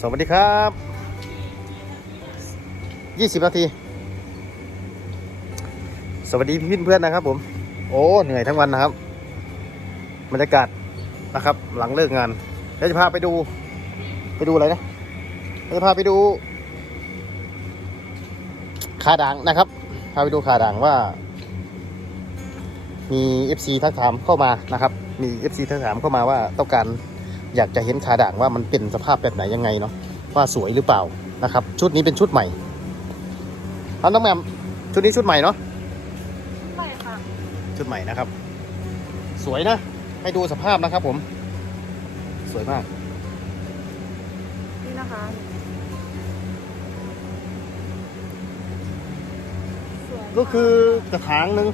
สวัสดีครับยี่สิบนาที สวัสดีพี่เพื่อนๆนะครับ ผม โอ้เหนื่อยทั้งวันนะครับ บรรยากาศนะครับ หลังเลิกงานเดี๋ยวจะพาไปดู ไปดูอะไรนะเดี๋ยวจะพาไปดูขาด่างนะครับ พาไปดูขาด่างว่า มี FC ทักถามเข้ามานะครับ มี FC ทักถามเข้ามาว่าต้องการ อยากจะเห็นขาด่างว่ามันเป็นสภาพแบบไหนยังไงเนาะว่าสวยหรือเปล่านะครับ ชุดนี้เป็นชุดใหม่เอาน้องแหมมชุดนี้ชุดใหม่เนาะไม่ค่ะชุดใหม่นะครับ สวยนะให้ดูสภาพนะครับ ผม สวยมาก นี่นะคะ สวยก็คือกระถางหนึ่ง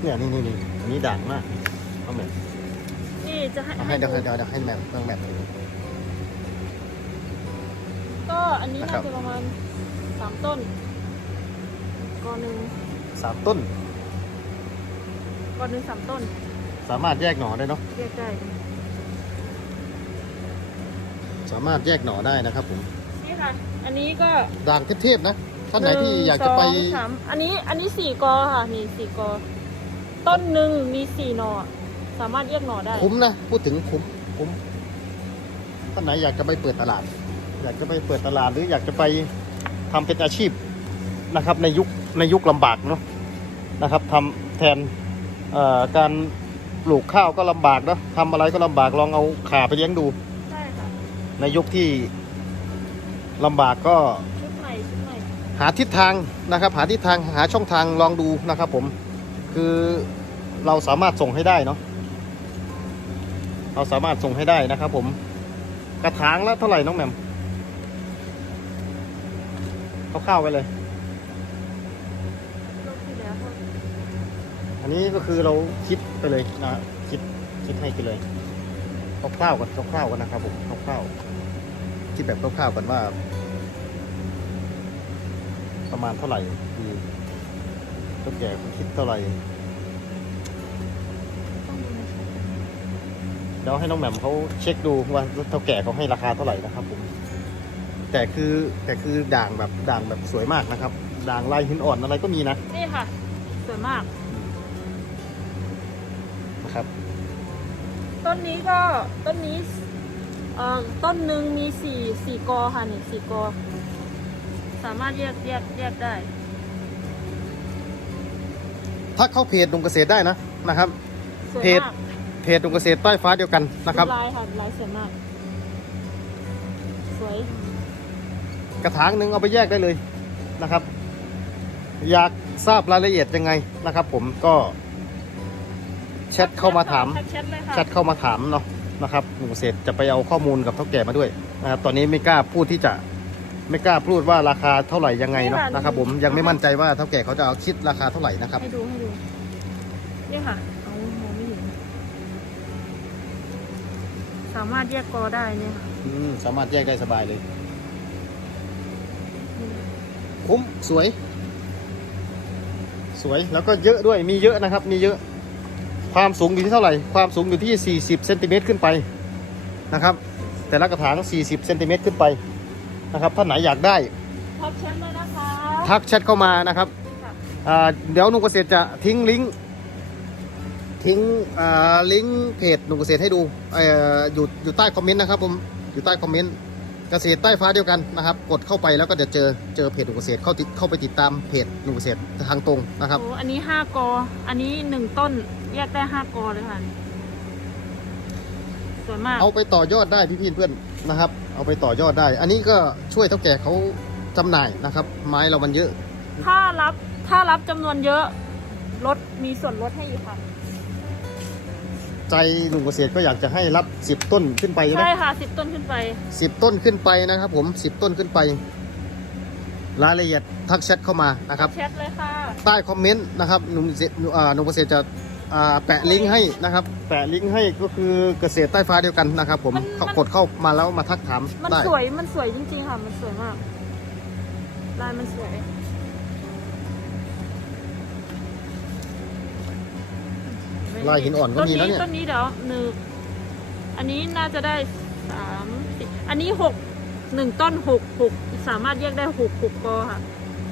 เนี่ยนี่นี่นี่อันนี้ด่างมากน้องแหมมนี่ จะให้เอาให้เดี๋ยวให้เดี๋ยวเดี๋ยวให้แหมมน้องแหมมดูก็อันนี้นะครัน่าบจะประมาณสามต้นกอหนึ่งสามต้น กอหนึ่งสามต้น สามารถแยกหน่อได้เนาะเรียกได้สามารถแยกหน่อได้นะครับผมนี่ค่ะ อันนี้ก็ด่างเทพๆนะท่านไหนที่งอยากจะไปสองสามอันนี้อันนี้สี่กอค่ะนี่สี่กอ ต้นหนึ่งมีสี่หน่อ สามารถเรียกหน่อได้คุ้มนะ พูดถึงคุ้มคุ้มท่านไหนอยากจะไปเปิดตลาด อยากจะไปเปิดตลาดหรืออยากจะไปทำเป็นอาชีพนะครับ ในยุคในยุคลำบากเนาะนะครับทำแทนเอ่อการปลูกข้าวก็ลำบากเนาะทำอะไรก็ลำบากลองเอาขาไปเลี้ยงดูใช่ค่ะในยุคที่ลำบากก็ชุดใหม่ชุดใหม่หาทิศทางนะครับ หาทิศทางหาช่องทางลองดูนะครับ ผมคือเราสามารถส่งให้ได้เนาะ เราสามารถส่งให้ได้นะครับ ผมกระถางละเท่าไหร่น้องแหม่มคร่าวๆไปเลยรอบที่แล้วก็อันนี้ก็คือเราคิดไปเลยนะคิดคิดให้ไปเลยคร่าวๆกันคร่าวๆกันนะครับผมคร่าวๆคิดแบบคร่าวๆกันว่า ประมาณเท่าไหร่ดีเท่าแก่คุณคิดเท่าไหร่ ต้องดูใน เดี๋ยวให้น้องแหม่มเขาเช็คดูว่าเท่าแก่เขาให้ราคาเท่าไหร่นะครับผมแต่คือแต่คือด่างแบบด่างแบบสวยมากนะครับ ด่างลายหินอ่อนอะไรก็มีนะนี่ค่ะ สวยมาก นะครับ ต้นนี้ก็ต้นนี้เอ่อต้นหนึ่งมีสี่สี่กอค่ะนี่สี่กอ สามารถแยกแยกแยกได้ ถ้าเข้าเพจหนุ่มเกษตรได้นะนะครับ สวยเพจ มาก เพจหนุ่มเกษตรใต้ฟ้าเดียวกันนะครับ ลายค่ะลายสวยมาก สวยกระถางหนึ่งเอาไปแยกได้เลยนะครับ อยากทราบรายละเอียดยังไงนะครับ ผมก็แชทเข้ามาถามทักแชทเลยค่ะแชทเข้ามาถามเนาะนะครับหนุ่มเกษตรจะไปเอาข้อมูลกับเท่าแก่มาด้วยนะครับตอนนี้ไม่กล้าพูดที่จะไม่กล้าพูดว่าราคาเท่าไหร่ยังไงเนาะนะครับ ผมยังไม่มั่นใจว่าเท่าแก่เขาจะเอาคิดราคาเท่าไหร่นะครับ ให้ดูให้ดูนี่ค่ะ เอามองไม่เห็น สามารถแยกกอได้เนี่ยค่ะอืมสามารถแยกได้สบายเลย คุ้มสวย สวยแล้วก็เยอะด้วยมีเยอะนะครับ มีเยอะ ความสูงอยู่ที่เท่าไหร่ ความสูงอยู่ที่ 40เซนติเมตรขึ้นไปนะครับ แต่ละกระถาง40เซนติเมตรขึ้นไปนะครับท่านไหนอยากได้ท็อปแชมป์เลยนะคะทักแชทเข้ามานะครับค่ะอ่าเดี๋ยวหนุ่มเกษตรจะทิ้งลิงก์ ทิ้งอ่าลิงก์เพจหนุ่มเกษตรให้ดูเอ่ออยู่อยู่ใต้คอมเมนต์นะครับผมอยู่ใต้คอมเมนต์เกษตรใต้ฟ้าเดียวกันนะครับ กดเข้าไปแล้วก็จะเจอเจอเพจหนุ่มเกษตรเข้าติดเข้าไปติดตามเพจหนุ่มเกษตรทางตรงนะครับโอ้อันนี้ห้ากออันนี้หนึ่งต้นแยกได้ห้ากอเลยค่ะสวยมากเอาไปต่อยอดได้พี่ๆเพื่อนนะครับ เอาไปต่อยอดได้ อันนี้ก็ช่วยเท่าแก่เขาจำหน่ายนะครับ ไม้เรามันเยอะ ถ้ารับถ้ารับจำนวนเยอะลดมีส่วนลดให้อีกค่ะ ใจหนุ่มเกษตรก็อยากจะให้รับ 10 ต้นขึ้นไปใช่ไหมใช่ค่ะสิบต้นขึ้นไป สิบต้นขึ้นไปนะครับ ผม 10 ต้นขึ้นไป รายละเอียดทักแชทเข้ามานะครับ แชทเลยค่ะ ใต้คอมเมนต์นะครับหนุ่มเกษตรอ่าหนุ่มเกษตรจะอ่าแปะลิงก์ให้นะครับ แปะลิงก์ให้ก็คือเกษตรใต้ฟ้าเดียวกันนะครับ ผมมันเขากดเข้ามาแล้วมาทักถามมันได้ สวยมันสวยจริงๆค่ะ มันสวยมากลายมันสวย ลายหินอ่อนก็มีนะเนี่ย ต้นนี้เดี๋ยวหนึ่งอันนี้น่าจะได้สามสี่อันอันนี้หกหนึ่งต้นหกหกสามารถแยกได้หกหกกอค่ะ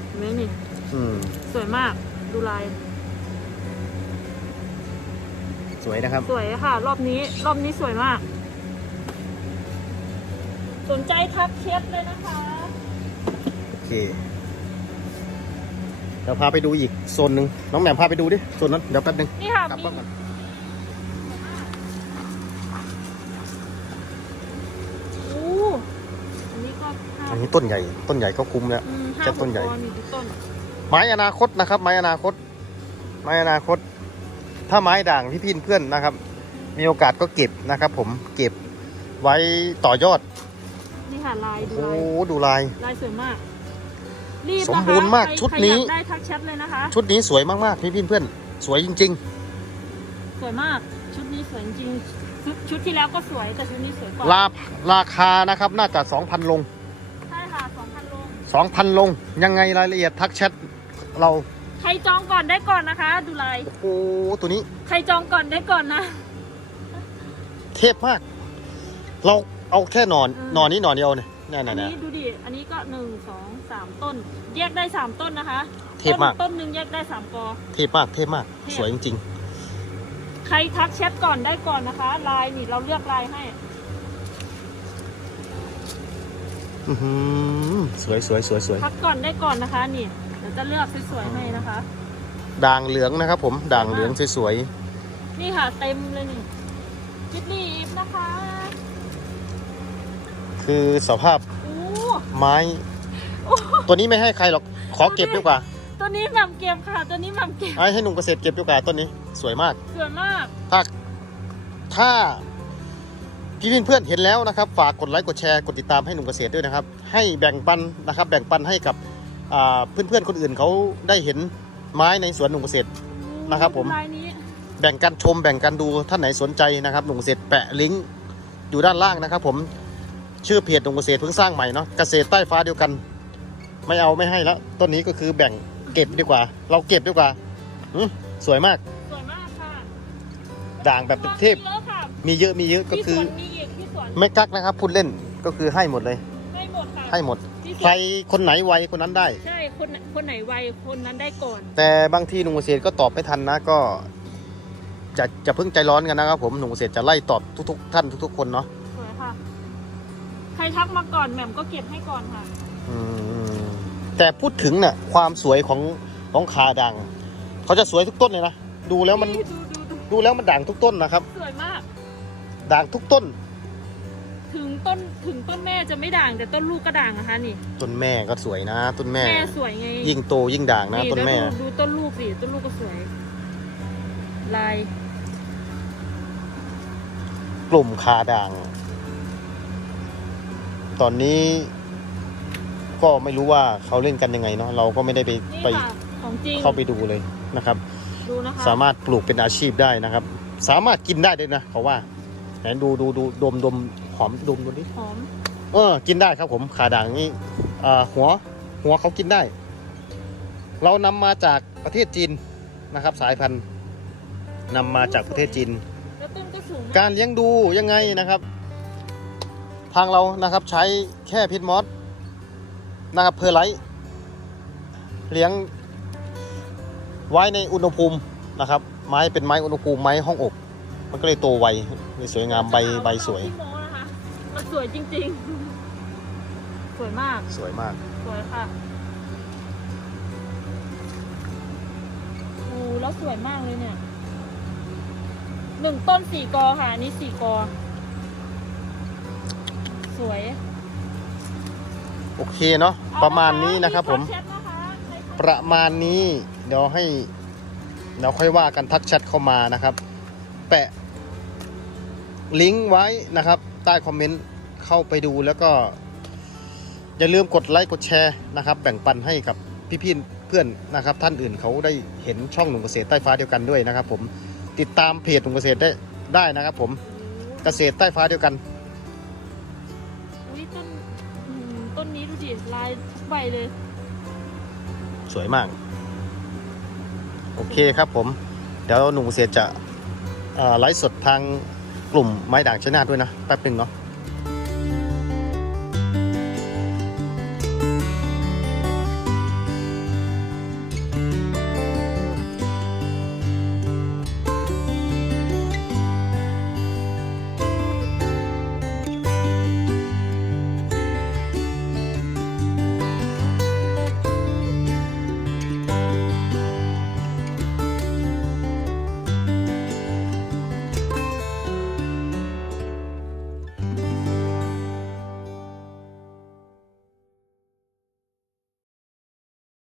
เห็นไหมนี่ อืม สวยมากดูลาย สวยนะครับ สวยค่ะ รอบนี้รอบนี้สวยมาก สนใจทักเช็ดเลยนะคะ โอเค เดี๋ยวพาไปดูอีกโซนหนึ่งน้องแหม่มพาไปดูดิ โซนนั้น เดี๋ยวแป๊บนึงนี่ค่ะกลับมีบ้านก่อน อู้อันนี้ก็ห้า อั นนี้ต้นใหญ่ ต้นใหญ่ก็คุ้มแล้วอืมห้าจะต้นใหญ่กกอนี่ดูต้นไม้อนาคตนะครับ ไม้อนาคต ไม้อนาคต ถ้าไม้ด่างพี่พี่เพื่อนนะครับ มีโอกาสก็เก็บนะครับ ผมเก็บไว้ต่อยอด นี่ค่ะลายดูโอ้ลายดูลาย ลายสวยมากรีบนะคะสมบูรณ์มากใคชุดนี้ใครอยากได้ทักแชทเลยนะคะ ชุดนี้สวยมากๆพี่พี่เพื่อน สวยจริงสวยมาก ชุดนี้สวยจริงๆชุดชุดที่แล้วก็สวยแต่ชุดนี้สวยกว่าๆราราคานะครับน่าจะ2,000ลง ใช่ค่ะสองพันโล 2,000 ลง ยังไงรายละเอียดทักแชทเราใครจองก่อนได้ก่อนนะคะ ดูลายโอ้โหตัวนี้ ใครจองก่อนได้ก่อนนะ เทพมาก เราเอาแค่หนอนอืม หนอนนี้หนอนเดียวเนี่ยเนี่ยอันเนี่ยนี้ดูดิอันนี้ก็หนึ่งสองสามต้น แยกได้สามต้นนะคะเทพมาก ต้นต้นหนึ่งแยกได้สามกอ เทพมากเทพมาก เทพ สวยจริงใครทักแชทก่อนได้ก่อนนะคะลายนี่เราเลือกลายให้ ๆ อื้อหือสวยสวยสวยสวยทักก่อนได้ก่อนนะคะ นี่เดี๋ยวจะเลือกสวยๆให้นะคะ ด่างเหลืองนะครับ ผมด่างเหลืองสวยนี่ค่ะเต็มเลยนี่จิตลีฟนะคะๆคือสภาพอู้ไม้ตัวนี้ไม่ให้ใครหรอกขอเก็บดีกว่าตัวนี้แหม่มเกมค่ะ ตัวนี้แหม่มเกมให้ให้หนุ่มเกษตรเก็บดีกว่าต้นนี้ สวยมาก สวยมาก ถ้าถ้า พี่เพื่อนๆเห็นแล้วนะครับ ฝากกดไลค์กดแชร์กดติดตามให้หนุ่มเกษตรด้วยนะครับ ให้แบ่งปันนะครับ แบ่งปันให้กับอ่าเพื่อนๆคนอื่นเขาได้เห็นไม้ในสวนหนุ่มเกษตรนะครับผมลายนี้แบ่งกันชมแบ่งกันดูท่านไหนสนใจนะครับ หนุ่มเกษตรแปะลิงก์อยู่ด้านล่างนะครับ ผมชื่อเพจหนุ่มเกษตรเพิ่งสร้างใหม่เนาะเกษตรใต้ฟ้าเดียวกัน ไม่เอาไม่ให้แล้วต้นนี้ก็คือแบ่งเก็บดีกว่า เราเก็บดีกว่าหืมสวยมาก สวยมากค่ะด่างแบบเทพเยอะค่ะมีเยอะมีเยอะก็ที่สคือวนมีอีกที่สวน ไม่กักนะครับพูดเล่นก็คือให้หมดเลยไม่หมดค่ะให้หมดที่สใครวนคนไหนไวคนนั้นได้ ใช่คนคนไหนไวคนนั้นได้ก่อน แต่บางทีหนุ่มเกษตรก็ตอบไม่ทันนะก็ จะจะเพิ่งใจร้อนกันนะครับ ผมหนุ่มเกษตรจะไล่ตอบทุก ๆ ท่านทุก ๆ คนเนาะสวยค่ะ ใครทักมาก่อนแหม่มก็เก็บให้ก่อนค่ะ อืมแต่พูดถึงน่ะความสวยของของขาด่างเขาจะสวยทุกต้นเลยนะดูแล้วมันดูดูดูดูแล้วมันด่างทุกต้นนะครับ สวยมาก ด่างทุกต้น ถึงต้นถึงต้นแม่จะไม่ด่างแต่ต้นลูกก็ด่างนะคะนี่ ต้นแม่ก็สวยนะ ต้นแม่ แม่สวยไงยิ่งโตยิ่งด่างนะ ต้นแม่ล้วดูดูต้นลูกสิต้นลูกก็สวย ลาย กลุ่มคาด่าง ตอนนี้ ก็ไม่รู้ว่าเขาเล่นกันยังไงเนาะเราก็ไม่ได้ไปนี่ไปค่ะของจริงเข้าไปดูเลยนะครับ ดูนะคะสามารถปลูกเป็นอาชีพได้นะครับ สามารถกินได้ด้วยนะเขาว่าไหนดูดูดูดมดมห อมดมดูดิหอมเออ กินได้ครับผมขาด่างนี่อ่าหัว หัวเขากินได้ เรานำมาจากประเทศจีนนะครับ สายพันธุ์นำมาจากประเทศจีน แล้วต้นก็สูงมการเลี้ยงดูยังไงนะครับ ทางเรานะครับใช้แค่พิษมอสนะครับเพอร์ไลท์เลี้ยงไว้ในอุณหภูมินะครับ ไม้เป็นไม้อุณหภูมิไม้ห้องอบ มันก็เลยโตไวเลยสวยงามใบใบสวยขี้โม้นะคะมัน สวยจริงๆ สวยมาก สวยมาก สวยค่ะโอ้แล้วสวยมากเลยเนี่ย หนึ่งต้นสี่กอค่ะอันนี้สี่กอ สวยโอเคเนาะประมาณนี้นะครับผมทักแชทนะคะใครทักประมาณนี้เดี๋ยวให้เดี๋ยวค่อยว่ากันทักแชทเข้ามานะครับ แปะลิงก์ไว้นะครับ ใต้คอมเมนต์ เข้าไปดูแล้วก็ อย่าลืมกดไลค์กดแชร์นะครับ แบ่งปันให้กับพี่ๆเพื่อนนะครับ ท่านอื่นเขาได้เห็นช่องหนุ่มเกษตรใต้ฟ้าเดียวกันด้วยนะครับ ผมติดตามเพจหนุ่มเกษตรได้ได้นะครับ ผมเกษตรใต้ฟ้าเดียวกันอุ้ยต้นอืมต้นนี้ดูดิลายทุกใบเลย สวยมาก โอเคครับผม เดี๋ยวหนุ่มเกษตรจะเอ่อไลฟ์สดทางกลุ่มไม้ด่างชนะด้วยนะแป๊บหนึ่งเนาะ